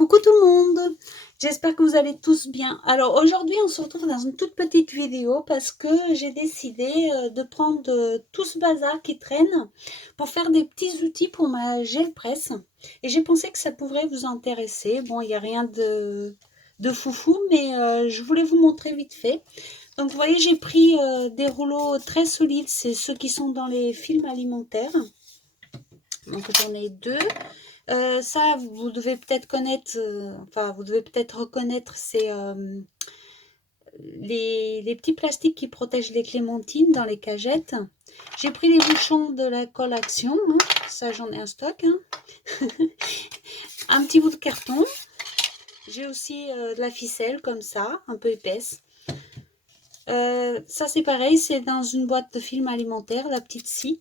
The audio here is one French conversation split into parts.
Coucou tout le monde, j'espère que vous allez tous bien. Alors aujourd'hui on se retrouve dans une toute petite vidéo parce que j'ai décidé de prendre tout ce bazar qui traîne pour faire des petits outils pour ma gel presse. Et j'ai pensé que ça pourrait vous intéresser. Bon, il n'y a rien de foufou, mais je voulais vous montrer vite fait. Donc vous voyez, j'ai pris des rouleaux très solides, c'est ceux qui sont dans les films alimentaires. Donc j'en ai deux. Ça, vous devez peut-être connaître, enfin, vous devez peut-être reconnaître, c'est les petits plastiques qui protègent les clémentines dans les cagettes. J'ai pris les bouchons de la colle Action, hein. Ça j'en ai un stock. Hein. Un petit bout de carton. J'ai aussi de la ficelle comme ça, un peu épaisse. Ça c'est pareil, c'est dans une boîte de film alimentaire, la petite scie.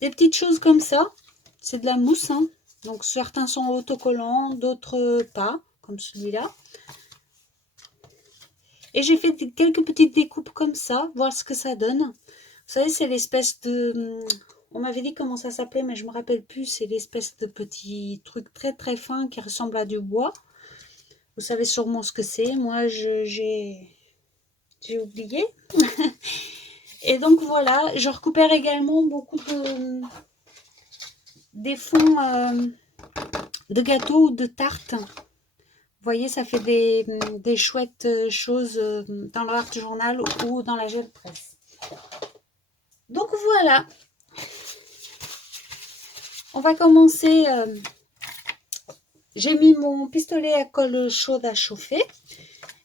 Des petites choses comme ça, c'est de la mousse, hein. Donc certains sont autocollants, d'autres pas, comme celui-là. Et j'ai fait quelques petites découpes comme ça, voir ce que ça donne. Vous savez, c'est l'espèce de... On m'avait dit comment ça s'appelait, mais je me rappelle plus. C'est l'espèce de petit truc très très fin qui ressemble à du bois. Vous savez sûrement ce que c'est. Moi, j'ai oublié. Et donc voilà, je récupère également beaucoup des fonds de gâteaux ou de tartes. Vous voyez, ça fait des chouettes choses dans l'art journal ou dans la gel presse. Donc voilà, on va commencer. J'ai mis mon pistolet à colle chaude à chauffer.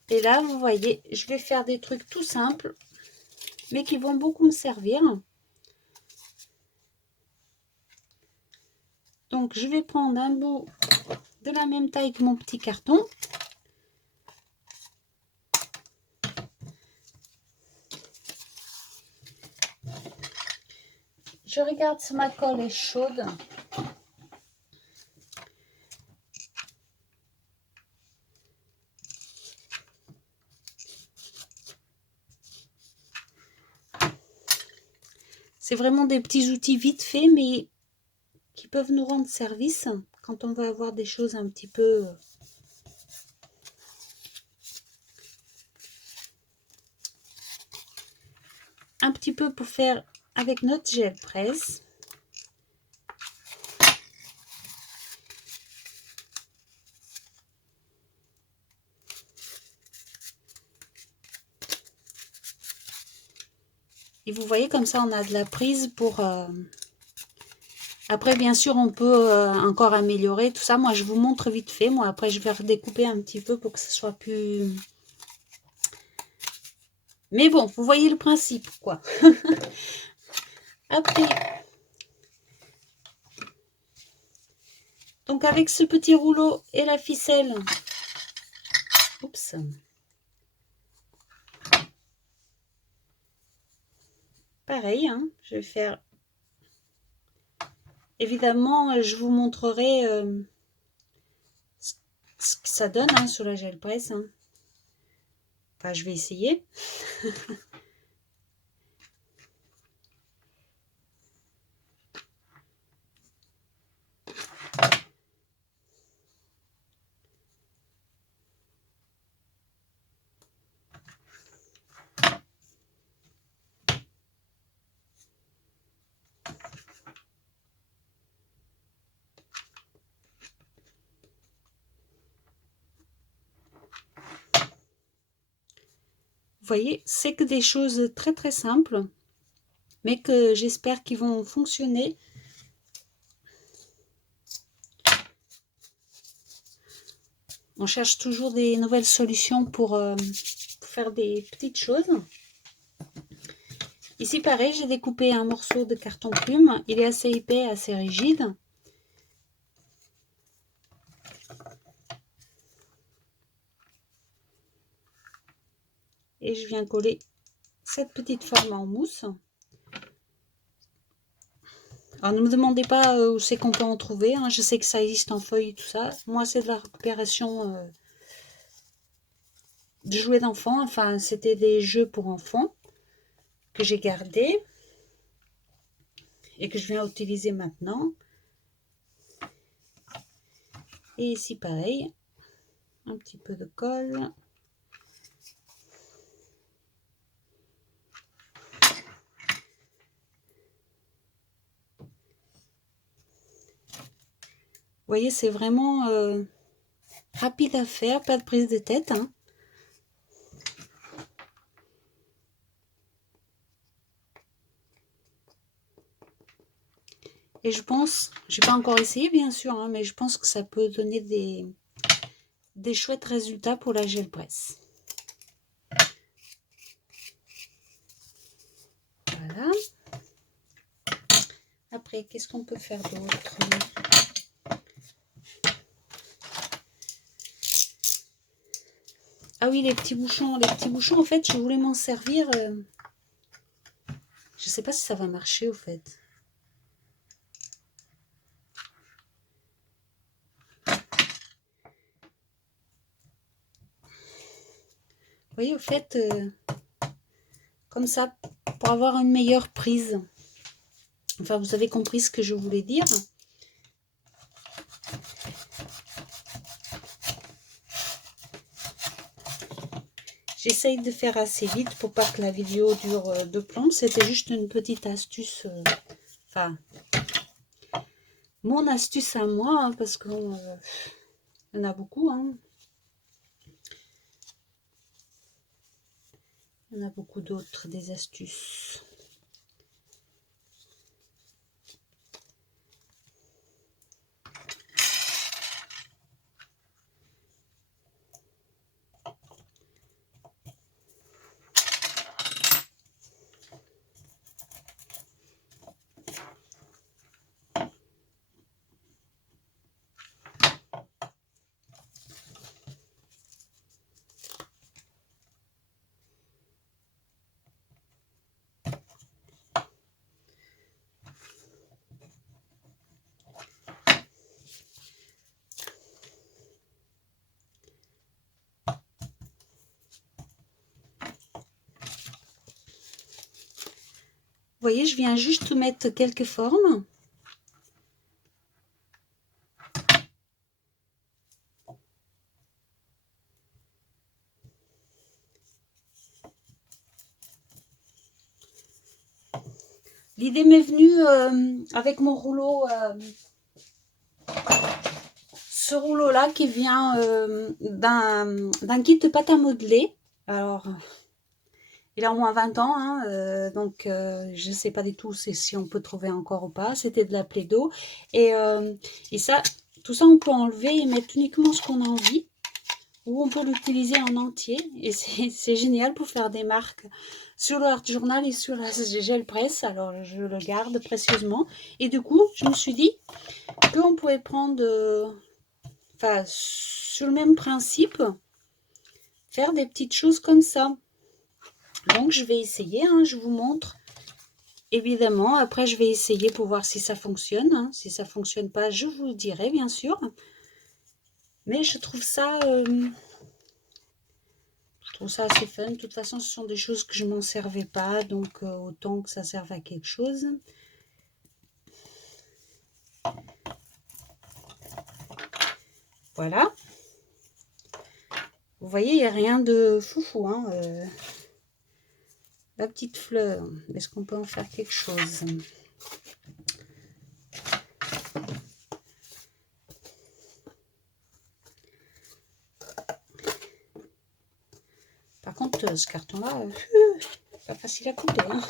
Et là, vous voyez, je vais faire des trucs tout simples, mais qui vont beaucoup me servir. Donc, je vais prendre un bout de la même taille que mon petit carton. Je regarde si ma colle est chaude. C'est vraiment des petits outils vite faits, mais qui peuvent nous rendre service quand on veut avoir des choses un petit peu... Un petit peu pour faire avec notre gel presse. Et vous voyez, comme ça, on a de la prise pour... Après, bien sûr, on peut encore améliorer tout ça. Moi, je vous montre vite fait. Moi, après, je vais redécouper un petit peu pour que ce soit plus... Mais bon, vous voyez le principe, quoi. Après, donc avec ce petit rouleau et la ficelle, oups, pareil, hein, je vais faire... Évidemment, je vous montrerai ce que ça donne hein, sur la gel presse. Hein. Enfin, je vais essayer. Vous voyez, c'est que des choses très très simples, mais que j'espère qu'ils vont fonctionner. On cherche toujours des nouvelles solutions pour faire des petites choses. Ici, pareil, j'ai découpé un morceau de carton plume. Il est assez épais, assez rigide. Et je viens coller cette petite forme en mousse. Alors, ne me demandez pas où c'est qu'on peut en trouver. Hein. Je sais que ça existe en feuilles et tout ça. Moi, c'est de la récupération de jouets d'enfants. Enfin, c'était des jeux pour enfants que j'ai gardés et que je viens utiliser maintenant. Et ici pareil, un petit peu de colle. Vous voyez, c'est vraiment rapide à faire, pas de prise de tête, hein. Et je pense, j'ai pas encore essayé bien sûr, hein, mais je pense que ça peut donner des chouettes résultats pour la gel presse. Voilà. Après, qu'est-ce qu'on peut faire d'autre? Ah oui, les petits bouchons. Les petits bouchons, en fait, je voulais m'en servir. Je sais pas si ça va marcher, au fait. Vous voyez, au fait, comme ça, pour avoir une meilleure prise. Enfin, vous avez compris ce que je voulais dire. J'essaye de faire assez vite pour pas que la vidéo dure de plomb. C'était juste une petite astuce. Enfin, mon astuce à moi, hein, parce qu'il y en a beaucoup. Hein. Il y en a beaucoup d'autres, des astuces. Vous voyez, je viens juste mettre quelques formes. L'idée m'est venue avec mon rouleau, ce rouleau-là qui vient d'un kit de pâte à modeler. Alors, il a au moins 20 ans, hein, donc je ne sais pas du tout si on peut trouver encore ou pas. C'était de la Plaido. Et ça, tout ça, on peut enlever et mettre uniquement ce qu'on a envie. Ou on peut l'utiliser en entier. Et c'est génial pour faire des marques sur le Art Journal et sur la gel presse. Alors, je le garde précieusement. Et du coup, je me suis dit qu'on pouvait prendre, enfin, sur le même principe, faire des petites choses comme ça. Donc, je vais essayer, hein, je vous montre. Évidemment, après, je vais essayer pour voir si ça fonctionne. Hein. Si ça ne fonctionne pas, je vous le dirai, bien sûr. Mais je trouve ça assez fun. De toute façon, ce sont des choses que je m'en servais pas, donc autant que ça serve à quelque chose. Voilà. Vous voyez, il n'y a rien de foufou. Hein, la petite fleur, est-ce qu'on peut en faire quelque chose? Par contre, ce carton-là, pas facile à couper. Hein.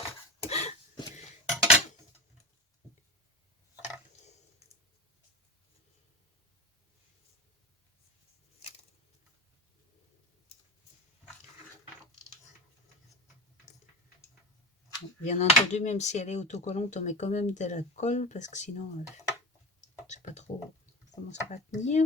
Bien entendu, même si elle est autocollante, on met quand même de la colle parce que sinon, je ne sais pas trop comment ça va tenir.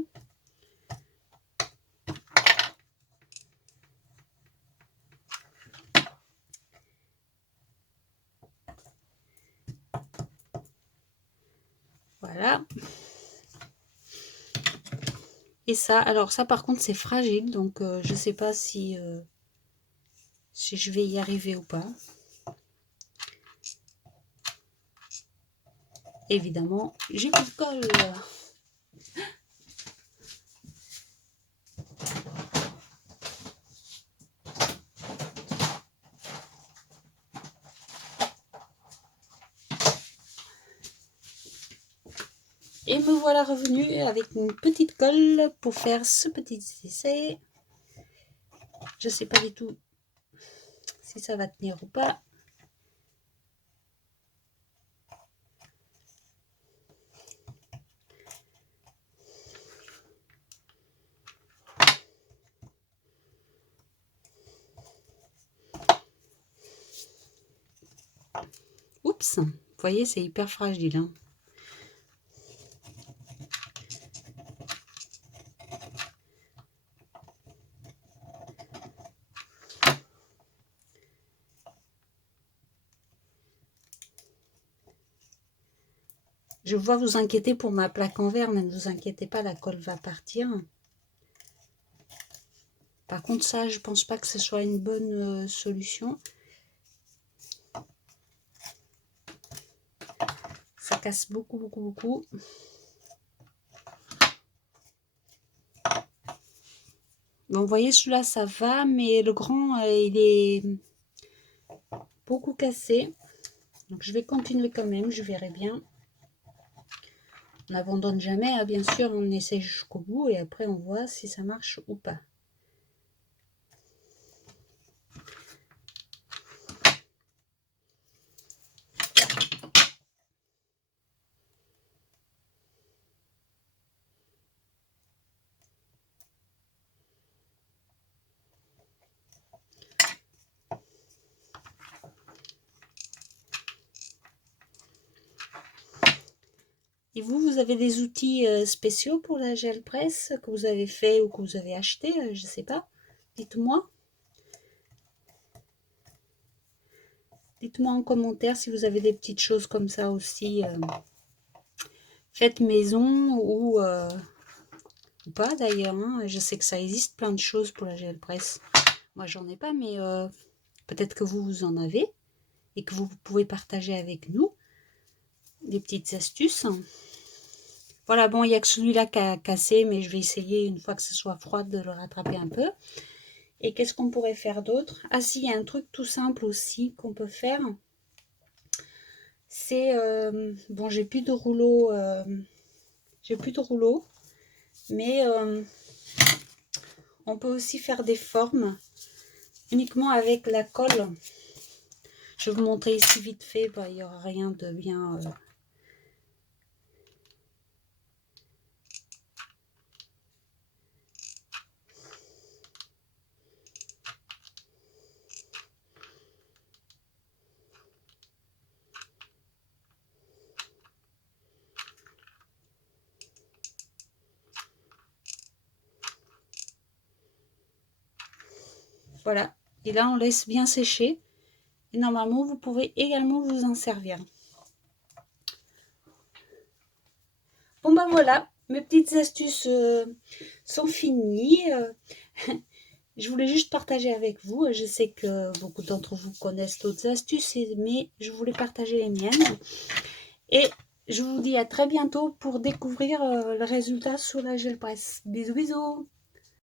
Voilà. Et ça, alors ça par contre c'est fragile, donc je ne sais pas si je vais y arriver ou pas. Évidemment, j'ai plus de colle. Et me voilà revenue avec une petite colle pour faire ce petit essai. Je sais pas du tout si ça va tenir ou pas. Oups, vous voyez, c'est hyper fragile. Hein. Je vois vous inquiéter pour ma plaque en verre, mais ne vous inquiétez pas, la colle va partir. Par contre, ça, je pense pas que ce soit une bonne solution. Ça casse beaucoup, beaucoup, beaucoup. Bon, vous voyez, celui-là, ça va, mais le grand, il est beaucoup cassé. Donc, je vais continuer quand même, je verrai bien. On n'abandonne jamais, hein, bien sûr, on essaie jusqu'au bout et après, on voit si ça marche ou pas. Et vous, vous avez des outils spéciaux pour la gel presse que vous avez fait ou que vous avez acheté, je ne sais pas. Dites-moi. Dites-moi en commentaire si vous avez des petites choses comme ça aussi. Faites maison ou pas d'ailleurs. Hein. Je sais que ça existe plein de choses pour la gel presse. Moi, j'en ai pas, mais peut-être que vous en avez et que vous pouvez partager avec nous des petites astuces. Voilà, bon, il n'y a que celui-là qui a cassé, mais je vais essayer, une fois que ce soit froid, de le rattraper un peu. Et qu'est-ce qu'on pourrait faire d'autre? Ah si, il y a un truc tout simple aussi qu'on peut faire. C'est, bon, j'ai plus de rouleau, mais on peut aussi faire des formes uniquement avec la colle. Je vais vous montrer ici vite fait, bah, il n'y aura rien de bien... Voilà, et là on laisse bien sécher. Et normalement, vous pouvez également vous en servir. Bon ben voilà, mes petites astuces sont finies. Je voulais juste partager avec vous. Je sais que beaucoup d'entre vous connaissent d'autres astuces, mais je voulais partager les miennes. Et je vous dis à très bientôt pour découvrir le résultat sur la gel presse. Bisous bisous.